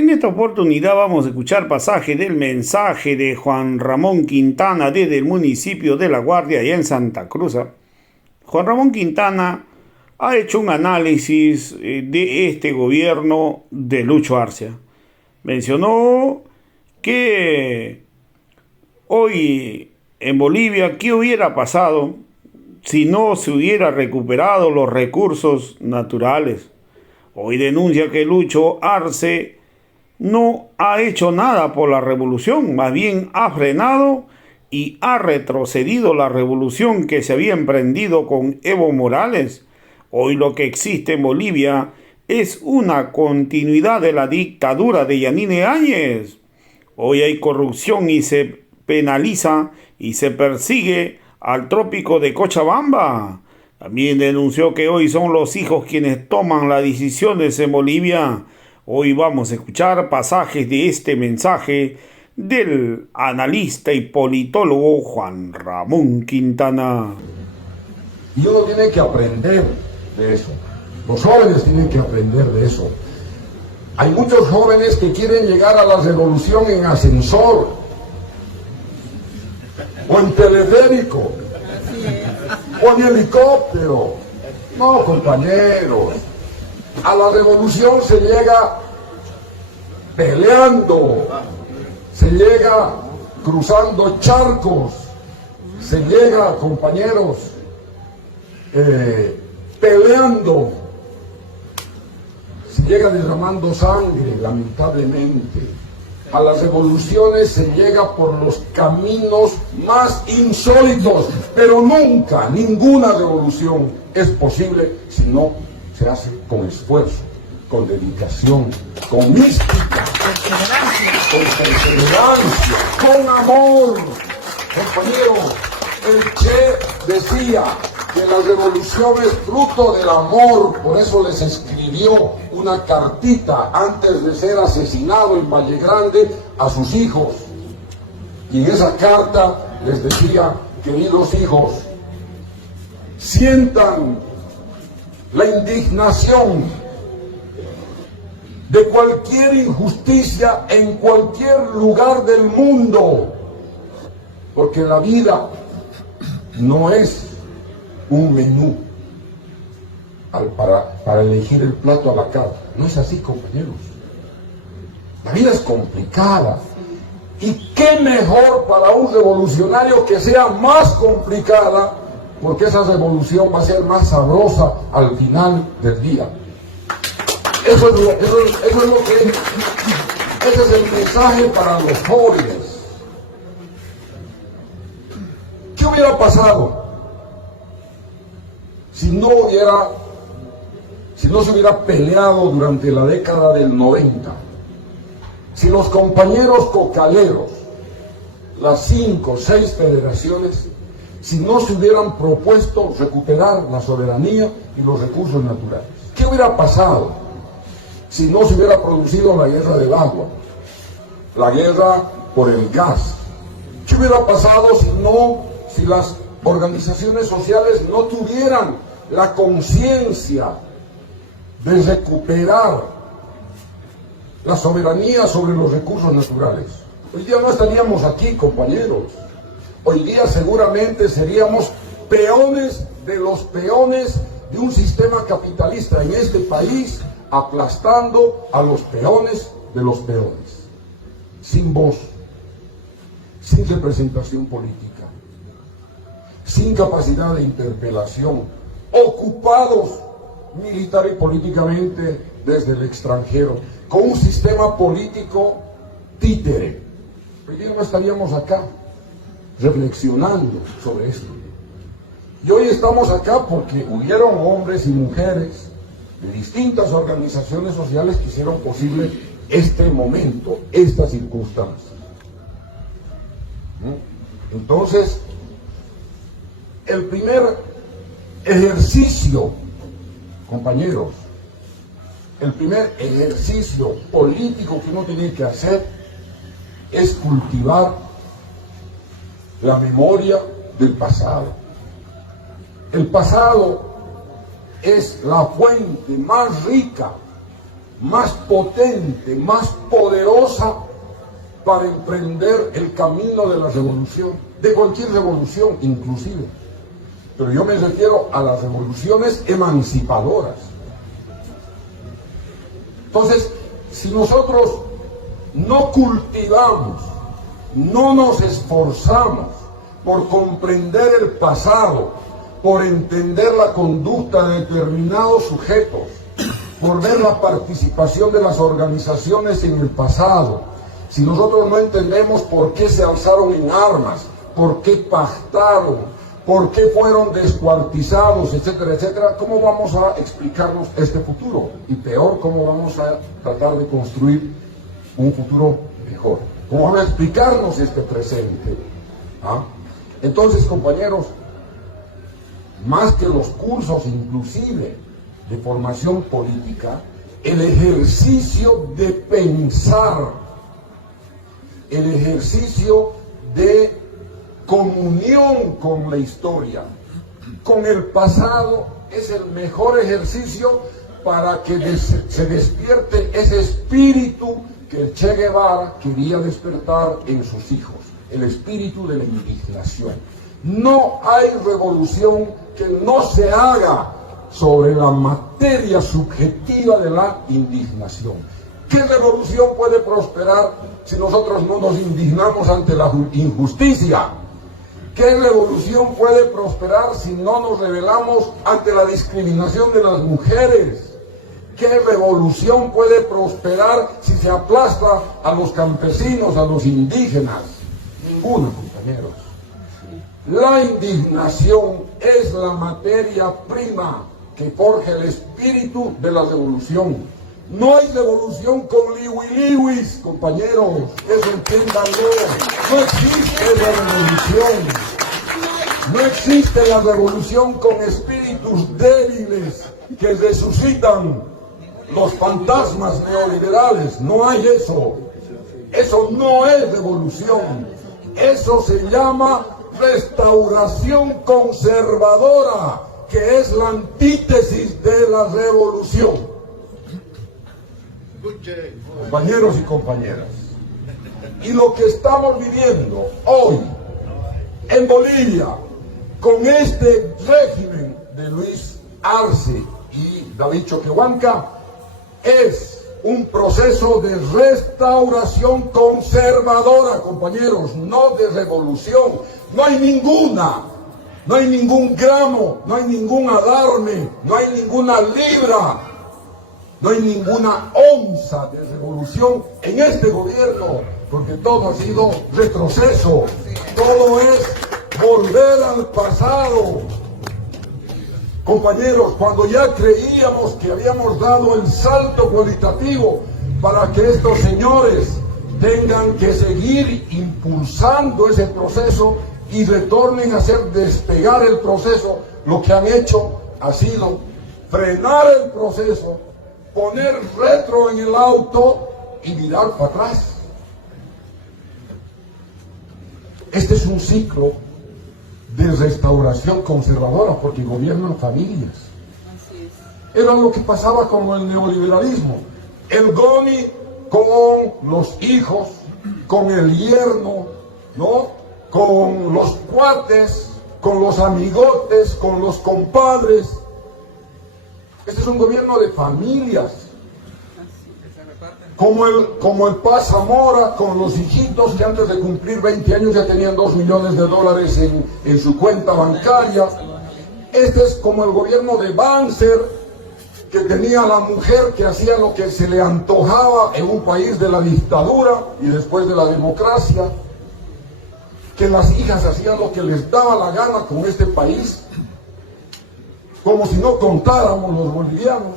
En esta oportunidad vamos a escuchar pasaje del mensaje de Juan Ramón Quintana desde el municipio de La Guardia, allá en Santa Cruz. Juan Ramón Quintana ha hecho un análisis de este gobierno de Lucho Arce. Mencionó que hoy en Bolivia, ¿qué hubiera pasado si no se hubiera recuperado los recursos naturales? Hoy denuncia que Lucho Arce no ha hecho nada por la revolución, más bien ha frenado y ha retrocedido la revolución que se había emprendido con Evo Morales. Hoy lo que existe en Bolivia es una continuidad de la dictadura de Yanine Áñez. Hoy hay corrupción y se penaliza y se persigue al trópico de Cochabamba. También denunció que hoy son los hijos quienes toman las decisiones en Bolivia. Hoy vamos a escuchar pasajes de este mensaje del analista y politólogo Juan Ramón Quintana. Y uno tiene que aprender de eso. Los jóvenes tienen que aprender de eso. Hay muchos jóvenes que quieren llegar a la revolución en ascensor o en teleférico o en helicóptero. No, compañeros. A la revolución se llega peleando, se llega cruzando charcos, se llega, compañeros, peleando, se llega derramando sangre, lamentablemente. A las revoluciones se llega por los caminos más insólitos, pero nunca, ninguna revolución es posible si no se hace con esfuerzo, con dedicación, con mística, con perseverancia, con amor. Compañeros, el Che decía que la revolución es fruto del amor, por eso les escribió una cartita antes de ser asesinado en Valle Grande a sus hijos. Y en esa carta les decía: queridos hijos, sientan la indignación de cualquier injusticia en cualquier lugar del mundo, porque la vida no es un menú para elegir el plato a la carta. No es así, compañeros. La vida es complicada. Y qué mejor para un revolucionario que sea más complicada, porque esa revolución va a ser más sabrosa al final del día. Ese es el mensaje para los jóvenes. ¿Qué hubiera pasado si no se hubiera peleado durante la década del 90? Si los compañeros cocaleros, las 5 o 6 federaciones, si no se hubieran propuesto recuperar la soberanía y los recursos naturales. ¿Qué hubiera pasado si no se hubiera producido la guerra del agua, la guerra por el gas? ¿Qué hubiera pasado si las organizaciones sociales no tuvieran la conciencia de recuperar la soberanía sobre los recursos naturales? Hoy día no estaríamos aquí, compañeros. Hoy día seguramente seríamos peones de los peones de un sistema capitalista en este país, aplastando a los peones de los peones, sin voz, sin representación política, sin capacidad de interpelación, ocupados militar y políticamente desde el extranjero, con un sistema político títere. Hoy día no estaríamos acá reflexionando sobre esto. Y hoy estamos acá porque hubieron hombres y mujeres de distintas organizaciones sociales que hicieron posible este momento, esta circunstancia. Entonces, el primer ejercicio, compañeros, el primer ejercicio político que uno tiene que hacer es cultivar la memoria del pasado. El pasado es la fuente más rica más potente, más poderosa para emprender el camino de la revolución, de cualquier revolución inclusive. Pero yo me refiero a las revoluciones emancipadoras. Entonces, si nosotros no cultivamos, no nos esforzamos por comprender el pasado, por entender la conducta de determinados sujetos, por ver la participación de las organizaciones en el pasado, si nosotros no entendemos por qué se alzaron en armas, por qué pactaron, por qué fueron descuartizados, etcétera, etcétera, ¿cómo vamos a explicarnos este futuro? Y peor, ¿cómo vamos a tratar de construir un futuro mejor? ¿Cómo vamos a explicarnos este presente? ¿Ah? Entonces, compañeros, más que los cursos inclusive de formación política, el ejercicio de pensar, el ejercicio de comunión con la historia, con el pasado, es el mejor ejercicio para que se despierte ese espíritu que el Che Guevara quería despertar en sus hijos, el espíritu de la indignación. No hay revolución que no se haga sobre la materia subjetiva de la indignación. ¿Qué revolución puede prosperar si nosotros no nos indignamos ante la injusticia? ¿Qué revolución puede prosperar si no nos rebelamos ante la discriminación de las mujeres? ¿Qué revolución puede prosperar si se aplasta a los campesinos, a los indígenas? Ninguna, compañeros. La indignación es la materia prima que forja el espíritu de la revolución. No hay revolución con liwiliwis, compañeros, eso entiéndanlo. No existe la revolución. No existe la revolución con espíritus débiles que resucitan los fantasmas neoliberales. No hay eso. Eso no es revolución. Eso se llama restauración conservadora, que es la antítesis de la revolución. Compañeros y compañeras, y lo que estamos viviendo hoy en Bolivia con este régimen de Luis Arce y David Choquehuanca es un proceso de restauración conservadora, compañeros, no de revolución. No hay ninguna, no hay ningún gramo, no hay ningún adarme, no hay ninguna libra, no hay ninguna onza de revolución en este gobierno, porque todo ha sido retroceso, todo es volver al pasado. Compañeros, cuando ya creíamos que habíamos dado el salto cualitativo para que estos señores tengan que seguir impulsando ese proceso y retornen a hacer despegar el proceso, lo que han hecho ha sido frenar el proceso, poner retro en el auto y mirar para atrás. Este es un ciclo de restauración conservadora porque gobiernan familias. Era lo que pasaba con el neoliberalismo. El GONI con los hijos, con el yerno, ¿no? Con los cuates, con los amigotes, con los compadres. Este es un gobierno de familias. Como el Paz Zamora, con los hijitos que antes de cumplir 20 años ya tenían $2 millones en su cuenta bancaria. Este es como el gobierno de Banzer, que tenía a la mujer que hacía lo que se le antojaba en un país de la dictadura y después de la democracia, que las hijas hacían lo que les daba la gana con este país, como si no contáramos los bolivianos.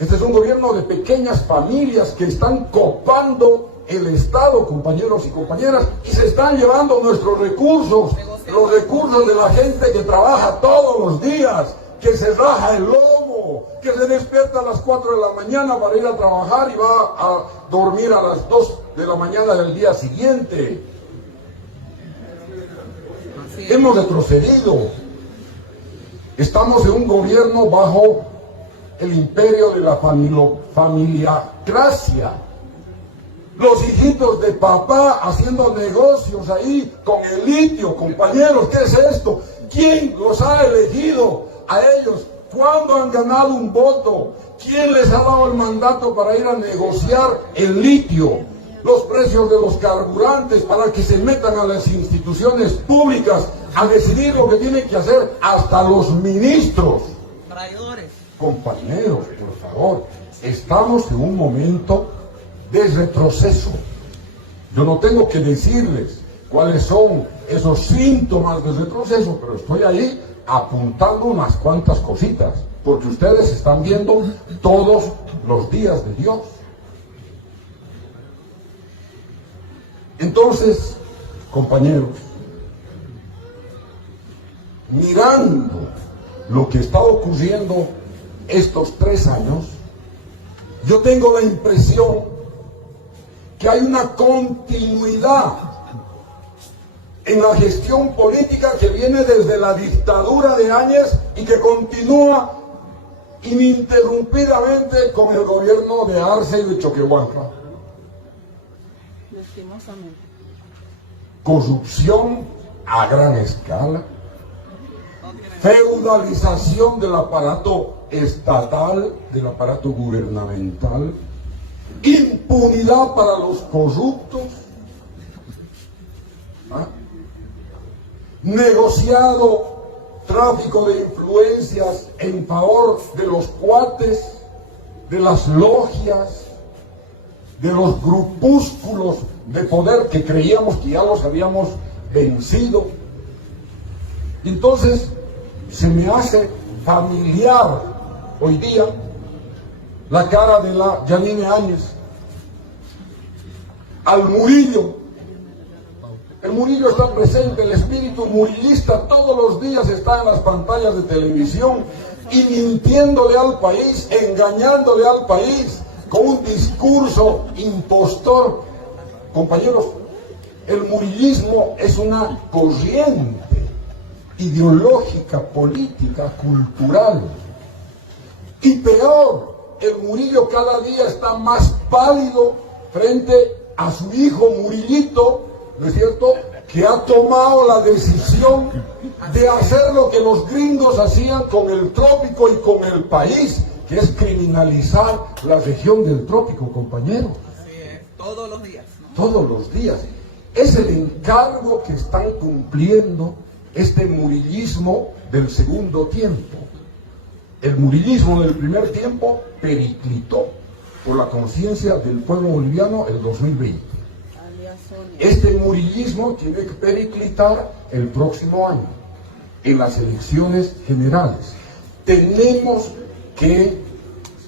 Este es un gobierno de pequeñas familias que están copando el Estado, compañeros y compañeras, y se están llevando nuestros recursos, los recursos de la gente que trabaja todos los días, que se raja el lomo, que se despierta a las 4 de la mañana para ir a trabajar y va a dormir a las 2 de la mañana del día siguiente. Hemos retrocedido. Estamos en un gobierno bajo el imperio de la familiacracia. Los hijitos de papá haciendo negocios ahí con el litio, compañeros, ¿qué es esto? ¿Quién los ha elegido a ellos? ¿Cuándo han ganado un voto? ¿Quién les ha dado el mandato para ir a negociar el litio, los precios de los carburantes, para que se metan a las instituciones públicas a decidir lo que tienen que hacer hasta los ministros? Traidores. Compañeros, por favor, estamos en un momento de retroceso. Yo no tengo que decirles cuáles son esos síntomas de retroceso, pero estoy ahí apuntando unas cuantas cositas, porque ustedes están viendo todos los días de Dios. Entonces, compañeros, mirando lo que está ocurriendo estos 3 años, yo tengo la impresión que hay una continuidad en la gestión política que viene desde la dictadura de Áñez y que continúa ininterrumpidamente con el gobierno de Arce y de Choquehuanca. Lastimosamente. Corrupción a gran escala, feudalización del aparato estatal, del aparato gubernamental, impunidad para los corruptos, negociado tráfico de influencias en favor de los cuates, de las logias, de los grupúsculos de poder que creíamos que ya los habíamos vencido. Entonces se me hace familiar hoy día la cara de la Yanine Áñez, al Murillo. El Murillo está presente, el espíritu murillista todos los días está en las pantallas de televisión y mintiéndole al país, engañándole al país con un discurso impostor. Compañeros, el murillismo es una corriente ideológica, política, cultural. Y peor, el Murillo cada día está más pálido frente a su hijo Murillito, ¿no es cierto?, que ha tomado la decisión de hacer lo que los gringos hacían con el trópico y con el país, que es criminalizar la región del trópico, compañeros. Así es, todos los días, ¿no? Todos los días. Es el encargo que están cumpliendo este murillismo del segundo tiempo. El murillismo del primer tiempo periclitó por la conciencia del pueblo boliviano el 2020. Este murillismo tiene que periclitar el próximo año, en las elecciones generales. Tenemos que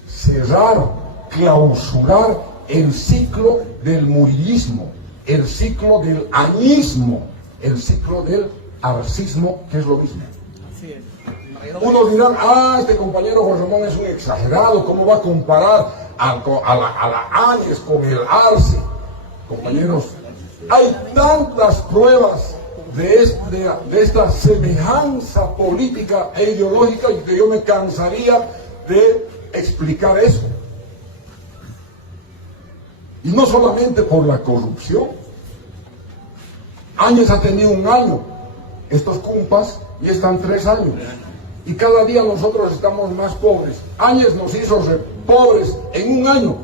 cerrar, clausurar el ciclo del murillismo, el ciclo del añismo, el ciclo del arcismo, que es lo mismo. Así es. Unos dirán, este compañero Juan Ramón es un exagerado, ¿cómo va a comparar a la Áñez con el Arce? Compañeros, hay tantas pruebas de esta semejanza política e ideológica y que yo me cansaría de explicar eso. Y no solamente por la corrupción. Áñez ha tenido 1 año, estos cumpas ya están 3 años. Y cada día nosotros estamos más pobres. Áñez nos hizo pobres en 1 año,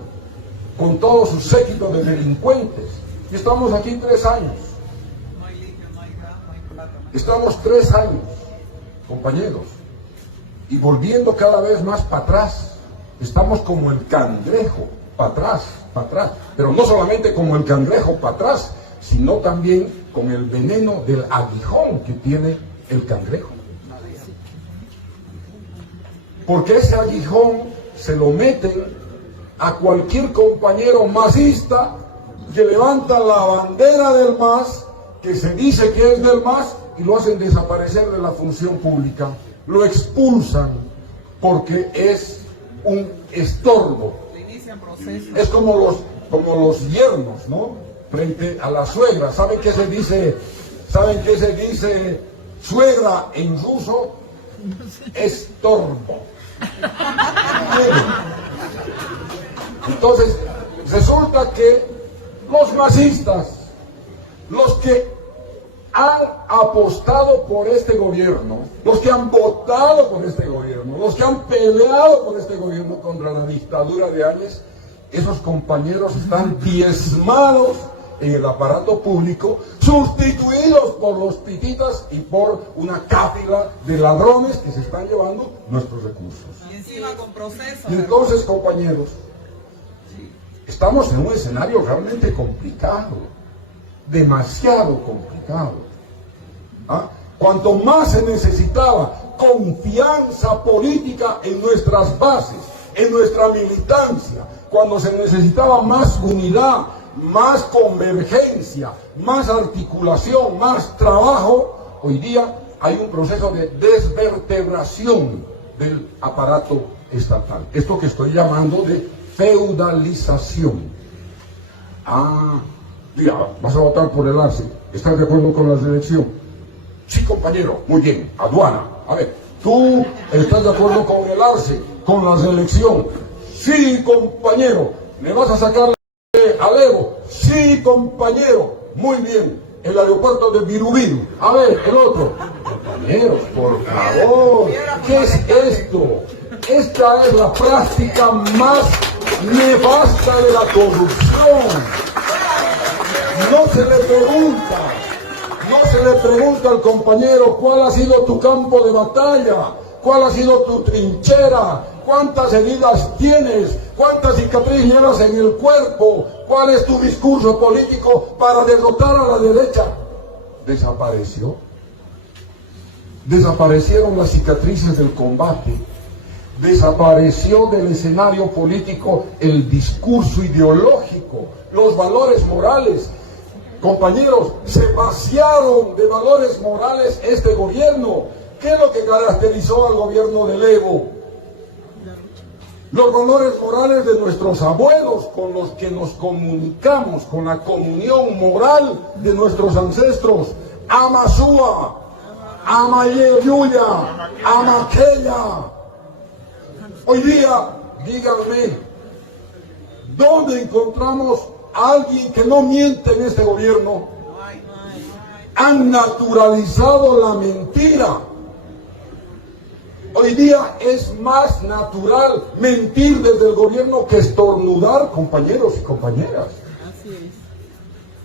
con todo su séquito de delincuentes. Y estamos aquí 3 años. No hay litio, no hay gas, no hay plata. Estamos 3 años, compañeros. Y volviendo cada vez más para atrás. Estamos como el cangrejo, para atrás, para atrás. Pero no solamente como el cangrejo para atrás, sino también con el veneno del aguijón que tiene el cangrejo. Porque ese aguijón se lo meten a cualquier compañero masista que levanta la bandera del MAS, que se dice que es del MAS, y lo hacen desaparecer de la función pública. Lo expulsan porque es un estorbo. Inician procesos. Es como los yernos, ¿no? Frente a la suegra. ¿Saben qué se dice? ¿Saben qué se dice suegra en ruso? Estorbo. Entonces, resulta que los masistas, los que han apostado por este gobierno, los que han votado por este gobierno, los que han peleado por este gobierno contra la dictadura de Áñez, esos compañeros están diezmados en el aparato público, sustituidos por los pititas y por una cáfila de ladrones que se están llevando nuestros recursos. Y encima con procesos. Y entonces, compañeros, estamos en un escenario realmente complicado, demasiado complicado. ¿Ah? Cuanto más se necesitaba confianza política en nuestras bases, en nuestra militancia, cuando se necesitaba más unidad, más convergencia, más articulación, más trabajo, hoy día hay un proceso de desvertebración del aparato estatal. Esto que estoy llamando de feudalización. Mira, vas a votar por el ARCE. ¿Estás de acuerdo con la reelección? Sí, compañero. Muy bien. Aduana. A ver, ¿tú estás de acuerdo con el ARCE, con la reelección? Sí, compañero. ¿Me vas a sacar al Evo? Sí, compañero. Muy bien. El aeropuerto de Virubiru. A ver, el otro. Compañeros, por favor. ¿Qué es esto? Esta es la práctica más nefasta de la corrupción. No se le pregunta al compañero cuál ha sido tu campo de batalla, cuál ha sido tu trinchera, cuántas heridas tienes, cuántas cicatrices llevas en el cuerpo, cuál es tu discurso político para derrotar a la derecha. Desapareció. Desaparecieron las cicatrices del combate. Desapareció del escenario político el discurso ideológico, los valores morales. Compañeros, se vaciaron de valores morales este gobierno. ¿Qué es lo que caracterizó al gobierno del Evo? Los valores morales de nuestros abuelos, con los que nos comunicamos, con la comunión moral de nuestros ancestros. Amasúa, Amayeyuya, Amaqueya. Hoy día, díganme, ¿dónde encontramos a alguien que no miente en este gobierno? Han naturalizado la mentira. Hoy día es más natural mentir desde el gobierno que estornudar, compañeros y compañeras.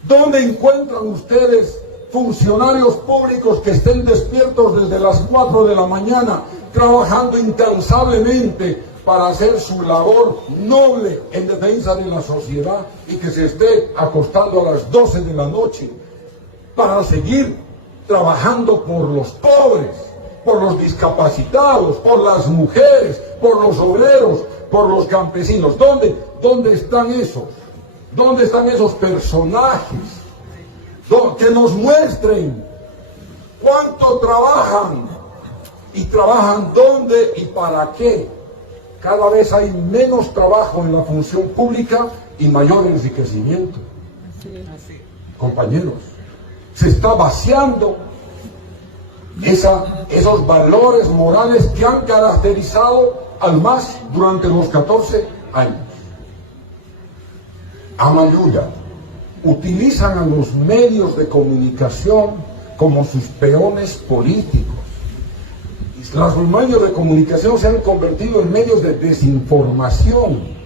¿Dónde encuentran ustedes funcionarios públicos que estén despiertos desde las 4 de la mañana, trabajando incansablemente para hacer su labor noble en defensa de la sociedad y que se esté acostando a las 12 de la noche para seguir trabajando por los pobres, por los discapacitados, por las mujeres, por los obreros, por los campesinos? ¿Dónde están esos? ¿Dónde están esos personajes? Que nos muestren cuánto trabajan y trabajan dónde y para qué. Cada vez hay menos trabajo en la función pública y mayor enriquecimiento. Compañeros, se está vaciando esos valores morales que han caracterizado al MAS durante los 14 años. Amayuya, utilizan a los medios de comunicación como sus peones políticos. Los medios de comunicación se han convertido en medios de desinformación.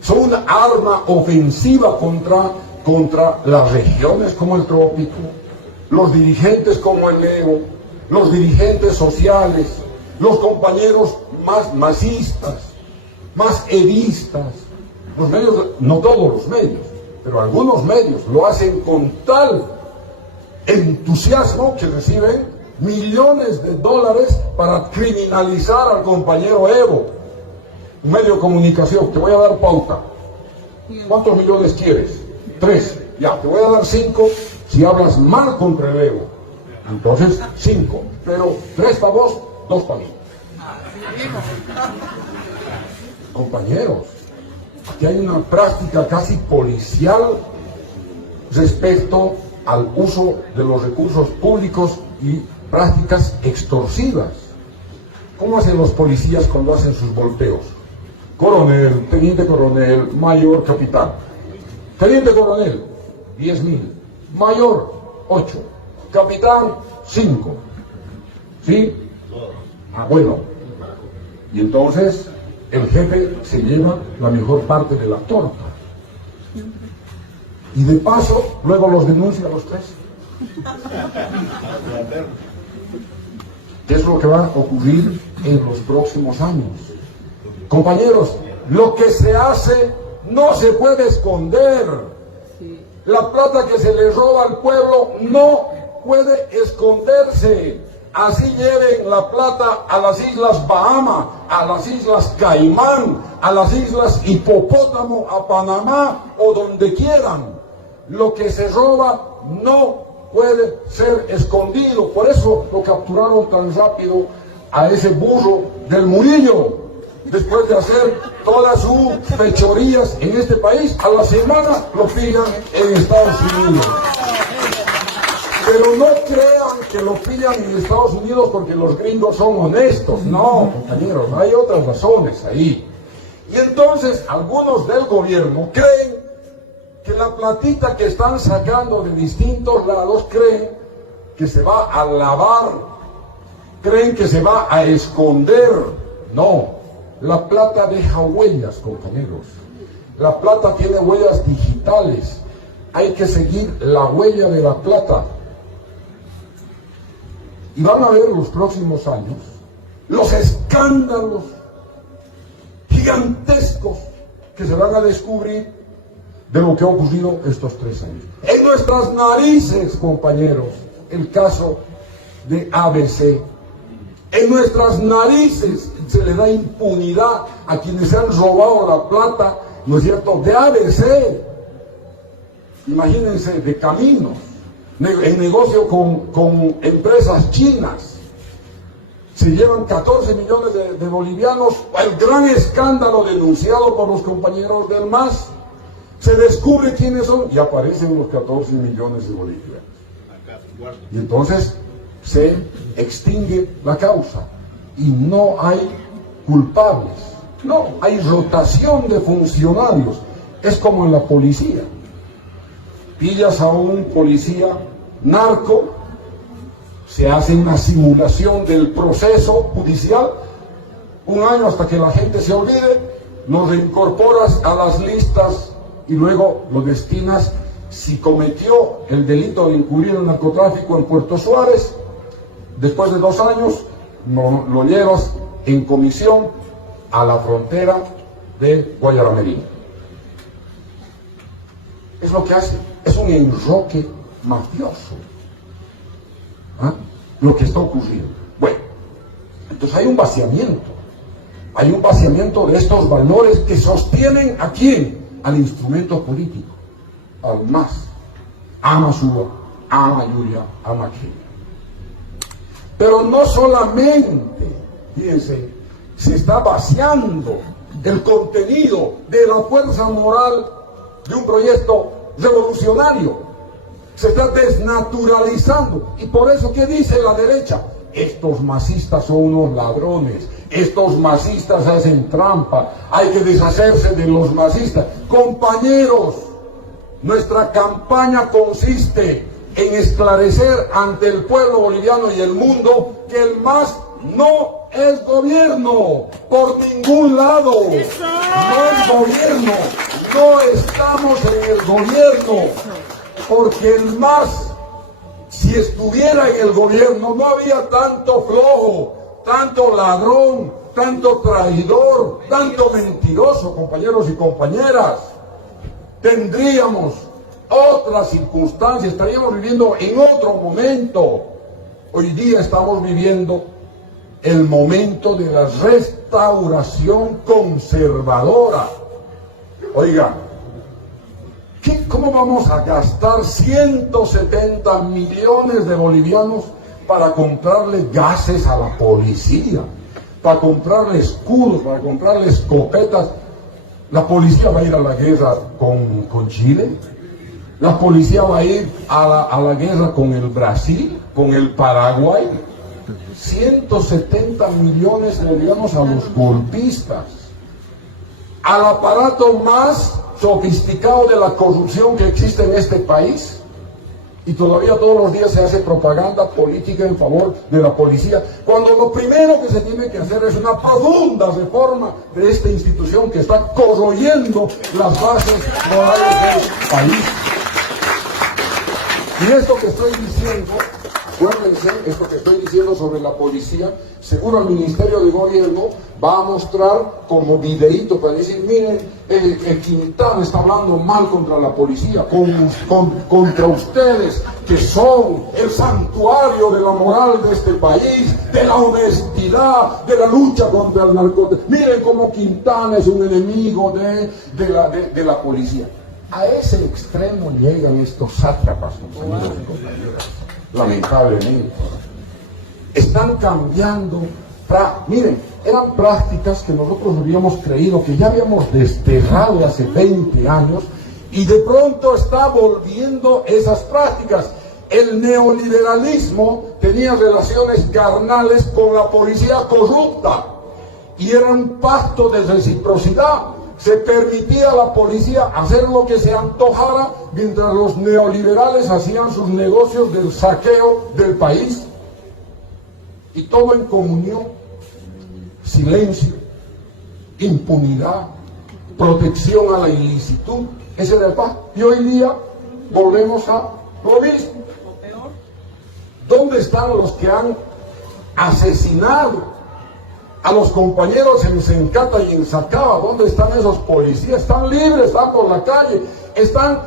Son una arma ofensiva contra las regiones como el trópico, los dirigentes como el Evo, los dirigentes sociales, los compañeros más masistas, más evistas. Los medios, no todos los medios, pero algunos medios lo hacen con tal entusiasmo que reciben millones de dólares para criminalizar al compañero Evo. Un medio de comunicación, te voy a dar pauta. ¿Cuántos millones quieres? 3. Ya, te voy a dar 5 si hablas mal contra el Evo. Entonces, 5. Pero 3 para vos, 2 para mí. Compañeros, aquí hay una práctica casi policial respecto al uso de los recursos públicos y prácticas extorsivas. ¿Cómo hacen los policías cuando hacen sus volteos? Coronel, teniente coronel, mayor, capitán. Teniente coronel, 10.000. Mayor, 8. Capitán, 5. ¿Sí? Ah, bueno. Y entonces el jefe se lleva la mejor parte de la torta. Y de paso, luego los denuncia a los 3. ¿Qué es lo que va a ocurrir en los próximos años? Compañeros, lo que se hace no se puede esconder. La plata que se le roba al pueblo no puede esconderse. Así lleven la plata a las Islas Bahamas, a las Islas Caimán, a las Islas Hipopótamo, a Panamá o donde quieran. Lo que se roba no puede ser escondido. Por eso lo capturaron tan rápido a ese burro del Murillo. Después de hacer todas sus fechorías en este país, a la semana lo pillan en Estados Unidos. Pero no crean que lo pillan en Estados Unidos porque los gringos son honestos. No, compañeros, hay otras razones ahí. Y entonces algunos del gobierno creen que la platita que están sacando de distintos lados, creen que se va a lavar, creen que se va a esconder. No, la plata deja huellas, compañeros. La plata tiene huellas digitales. Hay que seguir la huella de la plata. Y van a ver en los próximos años los escándalos gigantescos que se van a descubrir de lo que ha ocurrido estos 3 años. En nuestras narices, compañeros, el caso de ABC. En nuestras narices se le da impunidad a quienes se han robado la plata, ¿no es cierto?, de ABC. Imagínense, de Caminos, en negocio con empresas chinas. Se llevan 14 millones de bolivianos. El gran escándalo denunciado por los compañeros del MAS. Se descubre quiénes son y aparecen los 14 millones de bolivianos. Y entonces se extingue la causa y no hay culpables. No, hay rotación de funcionarios. Es como en la policía. Pillas a un policía narco, se hace una simulación del proceso judicial, 1 año hasta que la gente se olvide, lo reincorporas a las listas y luego lo destinas, si cometió el delito de incurrir en narcotráfico en Puerto Suárez, después de 2 años lo llevas en comisión a la frontera de Guayaramerí. Es lo que hace, es un enroque mafioso. ¿Ah? Lo que está ocurriendo. Bueno, entonces hay un vaciamiento de estos valores que sostienen ¿a quién? Al instrumento político, al MAS, a Masúa, a Mayuya, a Maquilla. Pero no solamente, fíjense, se está vaciando el contenido de la fuerza moral de un proyecto revolucionario. Se está desnaturalizando. Y por eso, ¿qué dice la derecha? Estos masistas son unos ladrones. Estos masistas hacen trampa. Hay que deshacerse de los masistas. Compañeros, nuestra campaña consiste en esclarecer ante el pueblo boliviano y el mundo que el MAS no es gobierno por ningún lado. No es gobierno. No estamos en el gobierno. Porque el MAS, si estuviera en el gobierno, no había tanto flojo, tanto ladrón, tanto traidor, tanto mentiroso, compañeros y compañeras. Tendríamos otras circunstancias, estaríamos viviendo en otro momento. Hoy día estamos viviendo el momento de la restauración conservadora. Oiga, ¿cómo vamos a gastar 170 millones de bolivianos para comprarle gases a la policía, para comprarle escudos, para comprarle escopetas? ¿La policía va a ir a la guerra con Chile? ¿La policía va a ir a la guerra con el Brasil, con el Paraguay? 170 millones le digamos a los golpistas, al aparato más sofisticado de la corrupción que existe en este país, y todavía todos los días se hace propaganda política en favor de la policía, cuando lo primero que se tiene que hacer es una profunda reforma de esta institución que está corroyendo las bases morales del país. Y esto que estoy diciendo, acuérdense, esto que estoy diciendo sobre la policía, seguro el Ministerio de Gobierno va a mostrar como videíto para decir, miren, el Quintana está hablando mal contra la policía, contra ustedes, que son el santuario de la moral de este país, de la honestidad, de la lucha contra el narcotráfico. Miren cómo Quintana es un enemigo de la policía. A ese extremo llegan estos sátrapas, compañeros y compañeras, lamentablemente. Están cambiando, miren, eran prácticas que nosotros habíamos creído que ya habíamos desterrado hace 20 años y de pronto está volviendo esas prácticas. El neoliberalismo tenía relaciones carnales con la policía corrupta y era un pacto de reciprocidad. Se permitía a la policía hacer lo que se antojara mientras los neoliberales hacían sus negocios del saqueo del país. Y todo en comunión, silencio, impunidad, protección a la ilicitud. Ese era el pacto. Y hoy día volvemos a lo mismo. ¿Dónde están los que han asesinado a los compañeros en Sencata y en Sacaba? ¿Dónde están esos policías? Están libres, están por la calle, están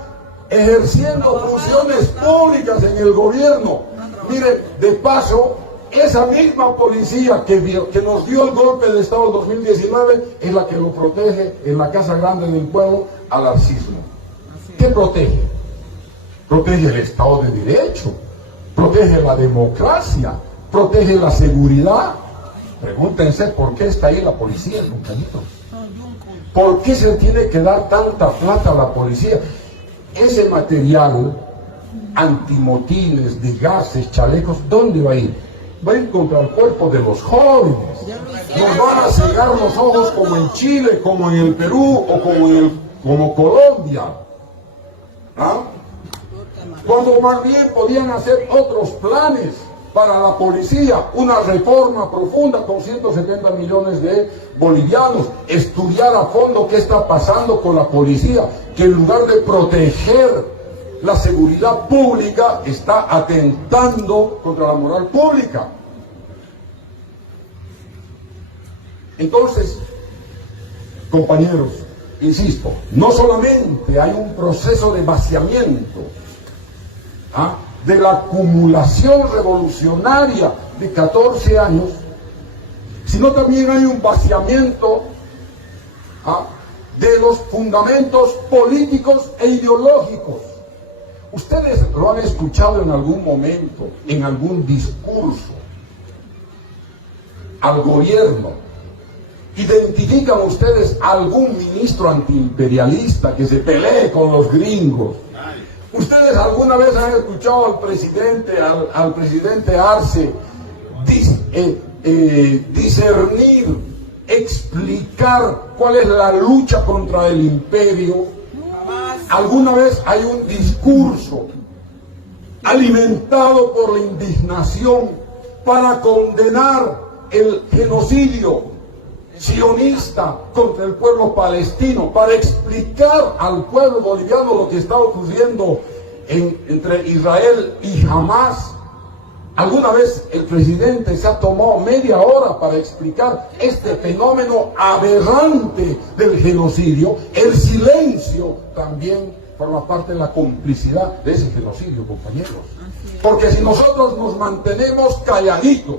ejerciendo funciones públicas en el gobierno. Mire, de paso, esa misma policía que nos dio el golpe de Estado en 2019 es la que lo protege en la Casa Grande del Pueblo al arcismo. ¿Qué protege? Protege el Estado de Derecho, protege la democracia, protege la seguridad. Pregúntense por qué está ahí la policía, compañeros. ¿Por qué se tiene que dar tanta plata a la policía? Ese material, antimotines, de gases, chalecos, ¿dónde va a ir? Va a ir contra el cuerpo de los jóvenes. Nos van a cegar los ojos como en Chile, como en el Perú o como Colombia. ¿Ah? Cuando más bien podían hacer otros planes para la policía, una reforma profunda con 170 millones de bolivianos, estudiar a fondo qué está pasando con la policía, que en lugar de proteger la seguridad pública, está atentando contra la moral pública. Entonces, compañeros, insisto, no solamente hay un proceso de vaciamiento, de la acumulación revolucionaria de 14 años, sino también hay un vaciamiento de los fundamentos políticos e ideológicos. Ustedes lo han escuchado en algún momento, en algún discurso al gobierno. ¿Identifican ustedes algún ministro antiimperialista que se pelee con los gringos? ¿Ustedes alguna vez han escuchado al presidente Arce discernir, explicar cuál es la lucha contra el imperio? ¿Alguna vez hay un discurso alimentado por la indignación para condenar el genocidio sionista contra el pueblo palestino, para explicar al pueblo boliviano lo que está ocurriendo entre Israel y Hamás? ¿Alguna vez el presidente se ha tomado media hora para explicar este fenómeno aberrante del genocidio? El silencio también forma parte de la complicidad de ese genocidio, compañeros. Porque si nosotros nos mantenemos calladitos,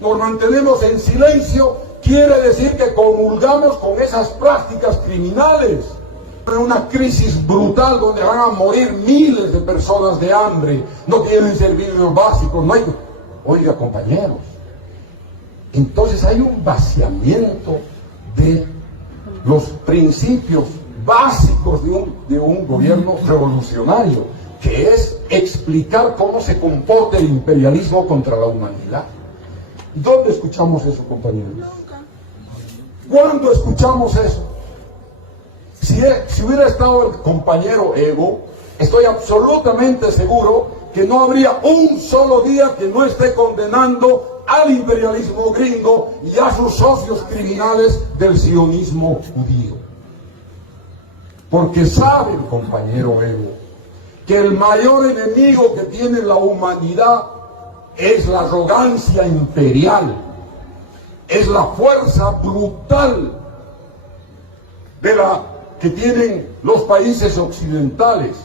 nos mantenemos en silencio, quiere decir que comulgamos con esas prácticas criminales. Una crisis brutal donde van a morir miles de personas de hambre, no tienen servicios básicos, no hay... Oiga, compañeros, entonces hay un vaciamiento de los principios básicos de un gobierno revolucionario, que es explicar cómo se comporta el imperialismo contra la humanidad. ¿Dónde escuchamos eso, compañeros? ¿Cuándo escuchamos eso? Si hubiera estado el compañero Evo, estoy absolutamente seguro que no habría un solo día que no esté condenando al imperialismo gringo y a sus socios criminales del sionismo judío. Porque sabe el compañero Evo que el mayor enemigo que tiene la humanidad es la arrogancia imperial, es la fuerza brutal que tienen los países occidentales.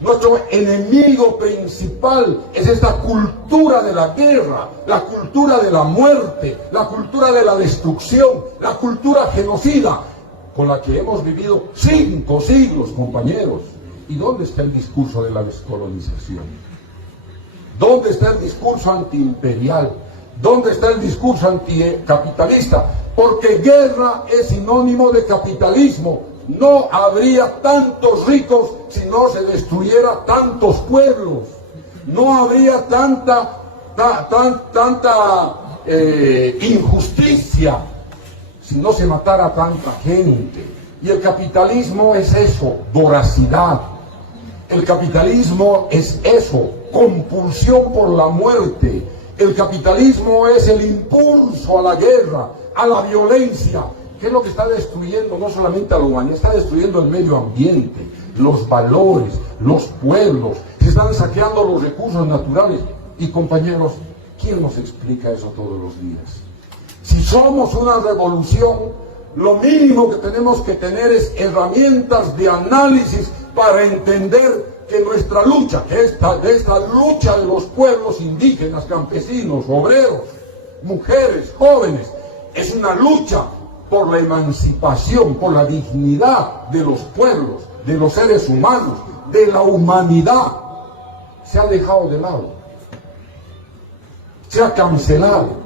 Nuestro enemigo principal es esta cultura de la guerra, la cultura de la muerte, la cultura de la destrucción, la cultura genocida, con la que hemos vivido 5 siglos, compañeros. ¿Y dónde está el discurso de la descolonización? ¿Dónde está el discurso antiimperial? ¿Dónde está el discurso anticapitalista? Porque guerra es sinónimo de capitalismo. No habría tantos ricos si no se destruyera tantos pueblos. No habría tanta injusticia si no se matara tanta gente. Y el capitalismo es eso, voracidad. El capitalismo es eso, compulsión por la muerte. El capitalismo es el impulso a la guerra, a la violencia. ¿Qué es lo que está destruyendo? No solamente a la humanidad, está destruyendo el medio ambiente, los valores, los pueblos, se están saqueando los recursos naturales. Y compañeros, ¿quién nos explica eso todos los días? Si somos una revolución, lo mínimo que tenemos que tener es herramientas de análisis para entender que nuestra lucha, que esta lucha de los pueblos indígenas, campesinos, obreros, mujeres, jóvenes, es una lucha por la emancipación, por la dignidad de los pueblos, de los seres humanos, de la humanidad. Se ha dejado de lado, se ha cancelado,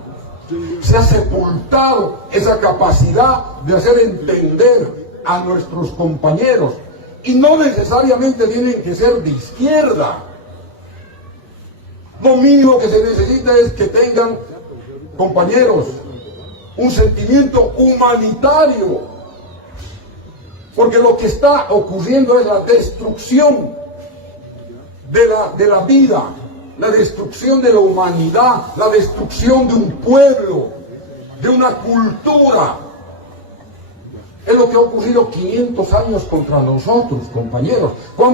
se ha sepultado esa capacidad de hacer entender a nuestros compañeros, y no necesariamente tienen que ser de izquierda. Lo mínimo que se necesita es que tengan, compañeros, un sentimiento humanitario, porque lo que está ocurriendo es la destrucción de la vida, la destrucción de la humanidad, la destrucción de un pueblo, de una cultura. Es lo que ha ocurrido 500 años contra nosotros, compañeros.